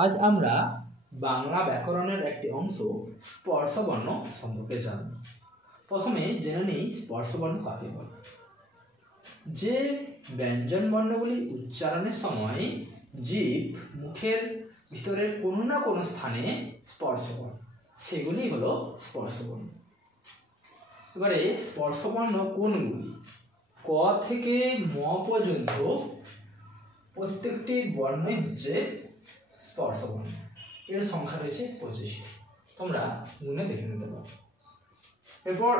আজ আমরা বাংলা ব্যাকরণের একটি অংশ স্পর্শবর্ণ সম্পর্কে জানব। প্রথমে জেনে নিই স্পর্শবর্ণ কাকে বলে। যে ব্যঞ্জন বর্ণগুলি উচ্চারণের সময় জিভ মুখের ভিতরে কোনো না কোনো স্থানে স্পর্শ করে, সেগুলি হলো স্পর্শবর্ণ। এবারে স্পর্শবর্ণ কোনগুলি? ক থেকে ম পর্যন্ত প্রত্যেকটি বর্ণই হচ্ছে স্পর্শবর্ণ। এর সংখ্যা রয়েছে 25। তোমরা গুণে দেখে নিতে পারো। এরপর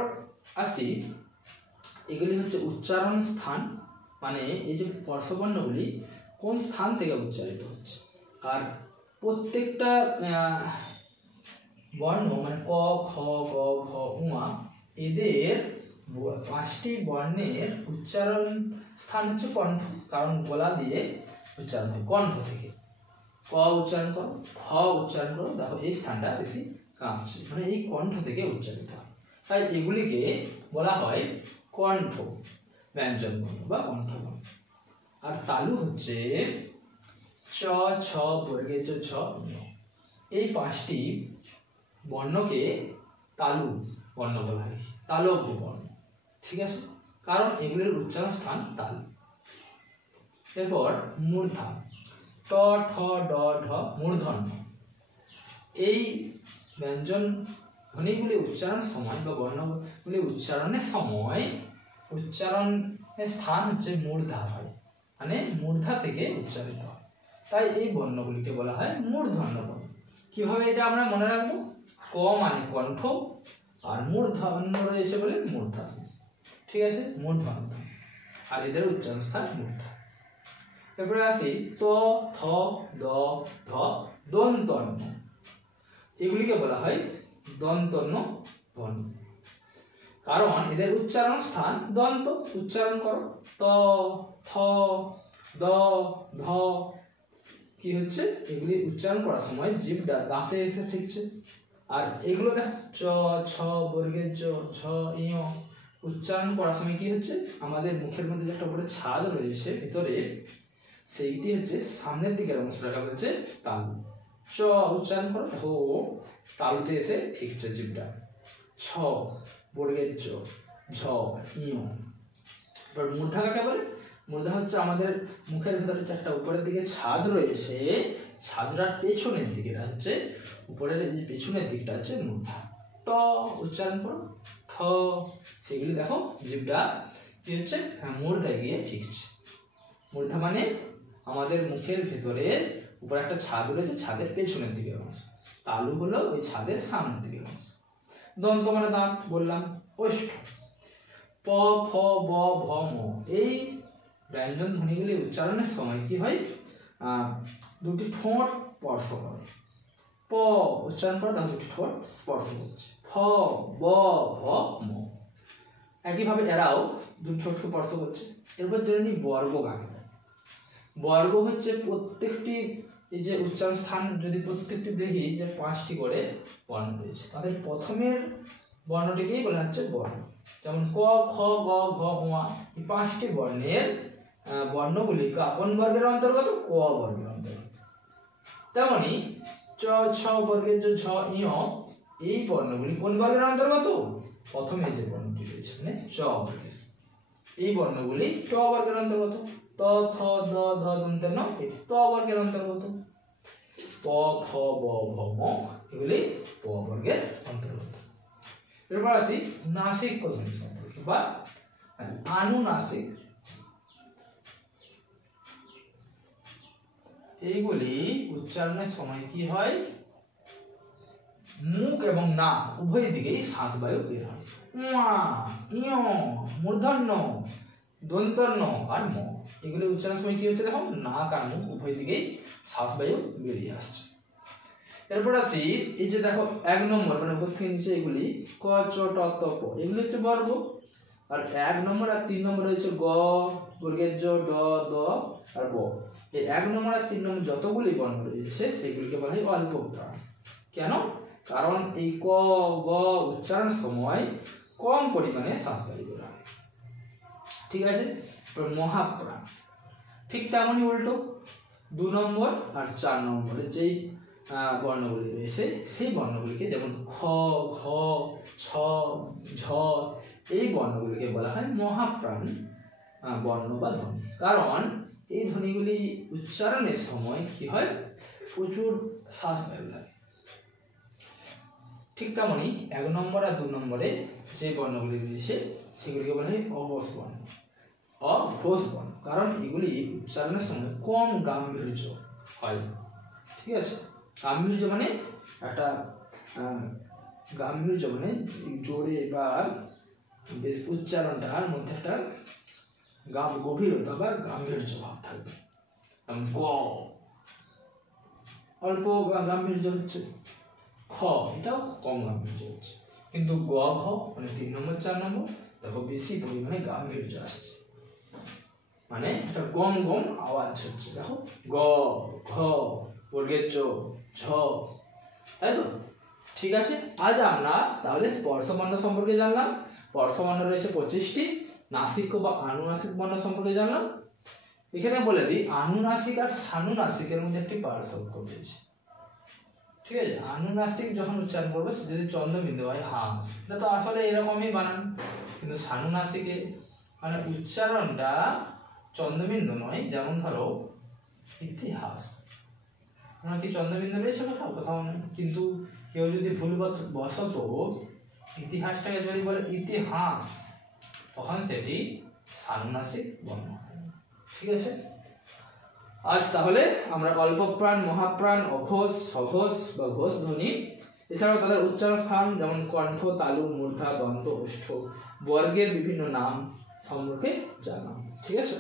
আসি, এগুলি হচ্ছে উচ্চারণ স্থান, মানে এই যে স্পর্শবর্ণগুলি কোন স্থান থেকে উচ্চারিত হচ্ছে। আর প্রত্যেকটা বর্ণ মানে ক, খ, গ, ঘ, উমা, এদের 5টি বর্ণের উচ্চারণ স্থান হচ্ছে কণ্ঠ, কারণ গলা দিয়ে উচ্চারণ হয়। কণ্ঠ থেকে ক উচ্চারণ করো, খ উচ্চারণ করো, দেখো এই স্থানটা বেশি কাঁপছে, মানে এই কণ্ঠ থেকে উচ্চারিত হয়। তাই এগুলিকে বলা হয় কণ্ঠ ব্যঞ্জন বর্ণ বা কণ্ঠবর্ণ। আর তালু হচ্ছে চ, ছ, বর্গের ছ, ঞ। এই 5টি বর্ণকে তালু বর্ণ বলা হয়, তালব্য বর্ণ। ঠিক আছে, কারণ এগুলির উচ্চারণ স্থান তালু। এরপর মূর্ধা, ট, ঠ, ড, ঢ, মূর্ধন্য। এই ব্যঞ্জন ধ্বনিগুলি উচ্চারণের সময় বা বর্ণগুলি উচ্চারণের সময় উচ্চারণের স্থান হচ্ছে মূর্ধা হয়, মানে মূর্ধা থেকে উচ্চারিত হয়। তাই এই বর্ণগুলিকে বলা হয় মূর্ধন্য বর্ণ। কিভাবে এটা আমরা মনে রাখবো? ক মানে কণ্ঠ, আর মূর্ধন্য রয়েছে বলে মূর্ধা। ঠিক আছে, মূর্ধন্য, আর এদের উচ্চারণ স্থান মূর্ধা। এরপরে আসি ত, থ, দ, ধ, দন্তন্য। এগুলিকে বলা হয় দন্তন্য ধ্বনি, কারণ এদের উচ্চারণ স্থান দন্ত। উচ্চারণ করো ত, থ, দ, ধ। কি হচ্ছে? এগুলি উচ্চারণ করার সময় জিভটা দাঁতে এসে ঠেকছে। আর এগুলো দেখো চ, ছ, বর্গের জ, ঝ, ঞ। উচ্চারণ করার সময় কি হচ্ছে? আমাদের মুখের মধ্যে যে একটা উপরে ছাদ রয়েছে ভিতরে, সেইটি হচ্ছে সামনের দিকের অংশটা হচ্ছে তালু। চ উচ্চারণ করো, দেখো তালুতে এসে ঠিকছে জিভটা। ছ বর্গের জ, ঝ, ঞ। এবার মূর্ধা কাকে বলে? মূর্ধা হচ্ছে আমাদের মুখের ভিতরে যে একটা উপরের দিকে ছাদ রয়েছে, ছাদটার পেছনের দিকে হচ্ছে উপরের যে পেছনের দিকটা হচ্ছে মূর্ধা। ট উচ্চারণ করো, ঠ, সেগুলি দেখো জিভটা কি হচ্ছে মূর্ধায় গিয়ে ঠিকছে। মূর্ধা মানে আমাদের মুখের ভেতরে উপরে একটা ছাদ রয়েছে, ছাদের পেছনের দিকের অংশ। তালু হলো ওই ছাদের সামনের দিকের অংশ। দন্ত মানে দাঁত বললাম। ওষ্ঠ, প, ফ, ব, ভ, ম। এই ব্যঞ্জন ধ্বনিগুলি উচ্চারণের সময় কি হয়? দুটি ঠোঁট স্পর্শ করে। প উচ্চারণ করে তার দুটি ঠোঁট স্পর্শ করছে। ফ, ব, ভ, ম। একইভাবে এরাও দুটি ঠোঁটকে স্পর্শ করছে। এরপর জেনে নিই বর্গ কাকে। বর্গ হচ্ছে প্রত্যেকটি এই যে উচ্চারণ স্থান, যদি প্রত্যেকটি দেখি যে 5টি করে বর্ণ রয়েছে, তাদের প্রথমের বর্ণটিকেই বলা হচ্ছে বর্ণ। যেমন ক, খ, গ, ঘ, ঙ। এই 5টি বর্ণের বর্ণগুলি কোন বর্গের অন্তর্গত? ক বর্গের অন্তর্গত। তেমনি চ, ছ, বর্গের জ, ঝ, ঞ। এই বর্ণগুলি কোন বর্গের অন্তর্গত? প্রথমে যে বর্ণটি রয়েছে মানে চ বর্গের। এই বর্ণগুলি ট বর্গের অন্তর্গত। ত, থ, দ, ধ, দন্ত ন ত বর্গের অন্তর্গত। প, ফ, ব, ভ, ম এগুলি প বর্গের অন্তর্গত। এরপর আসি নাসিক ধ্বনি সম্পর্কে বা আনুনাসিক। এইগুলি উচ্চারণের সময় কি হয়? মুখ এবং নাক উভয় দিকেই শ্বাস বায়ু বের হয়। উয়া, ইয়, মূর্ধন্য, দন্তন্য আর ম। এগুলি উচ্চারণের সময় কি হচ্ছে? দেখো নাক আর মুখ উভয় দিকেই শ্বাস বায়ু বেরিয়ে আসছে। এরপর আসি এই যে দেখো 1 নম্বর মানে উপর থেকে নিচে এগুলি ক, চ, ট, ত, প এগুলি হচ্ছে বর্গ। আর 1 নম্বর আর 3 নম্বর রয়েছে গ, বর্গের জ, ড, দ আর ব। এই 1 নম্বর আর 3 নম্বর যতগুলি বর্ণ রয়েছে সেগুলিকে বলা হয় অল্প প্রাণ। কেন? কারণ এই ক, গ উচ্চারণের সময় কম পরিমাণে শ্বাস বায়ু বের হয়। ঠিক আছে, মহাপ্রাণ। ঠিক তেমনই উল্টো 2 নম্বর আর 4 নম্বরে যেই বর্ণগুলি রয়েছে সেই বর্ণগুলিকে, যেমন খ, ঘ, ছ, ঝ, এই বর্ণগুলিকে বলা হয় মহাপ্রাণ বর্ণ বা ধ্বনি। কারণ এই ধ্বনিগুলি উচ্চারণের সময় কি হয়, প্রচুর শ্বাসবায়ু লাগে। ঠিক তেমনই 1 নম্বর আর 2 নম্বরে যে বর্ণগুলি রয়েছে সেগুলিকে বলা হয় অঘোষ বর্ণ। অঘোষ বর্ণ, কারণ এগুলি উচ্চারণের সময় কম গাম্ভীর্য হয়। ঠিক আছে, গাম্ভীর্য মানে একটা গাম্ভীর্য মানে জোরে বা বেশ উচ্চারণটার মধ্যে একটা গভীরতা বা গাম্ভীর্য ভাব থাকবে। গ অল্প গাম্ভীর্য হচ্ছে, খ এটাও কম গাম্ভীর্য হচ্ছে, কিন্তু গ ঘ মানে 3 নম্বর 4 নম্বর দেখো বেশি পরিমাণে গাম্ভীর্য আসছে, মানে একটা গম গম আওয়াজ হচ্ছে। দেখো গ, ঘ, বর্গের চ, ঝ, তাই তো? ঠিক আছে, আজ আমরা তাহলে স্পর্শ বর্ণ সম্পর্কে জানলাম। স্পর্শ বর্ণ রয়েছে 25টি, নাসিক বা আনুনাসিক বর্ণ সম্পর্কে জানলাম। এখানে বলে দিই, আনুনাসিক আর সানুনাসিকের মধ্যে একটি পার্থক্য রয়েছে। ঠিক আছে, আনুনাসিক যখন উচ্চারণ করবে যদি চন্দ্রবিন্দু হয় হাঁস, এটা তো আসলে এরকমই বানান, কিন্তু সানুনাসিকে মানে উচ্চারণটা চন্দ্রবিন্দু নয়। যেমন ধরো ইতিহাস, আমরা কি চন্দ্রবিন্দু রয়েছে কোথাও? কোথাও নেই। কিন্তু কেউ যদি ভুলবশত ইতিহাসটাকে যদি বলে ইতিহাস, তখন সেটি সানুনাসিক বর্ণ। ঠিক আছে, আজ তাহলে আমরা অল্পপ্রাণ, মহাপ্রাণ, অঘোষ, সঘোষ বা ঘোষ ধ্বনি, এছাড়াও তাদের উচ্চারণ স্থান যেমন কণ্ঠ, তালু, মূর্ধা, দন্ত, ওষ্ঠ, বর্গের বিভিন্ন নাম সম্পর্কে জানলাম। ঠিক আছে।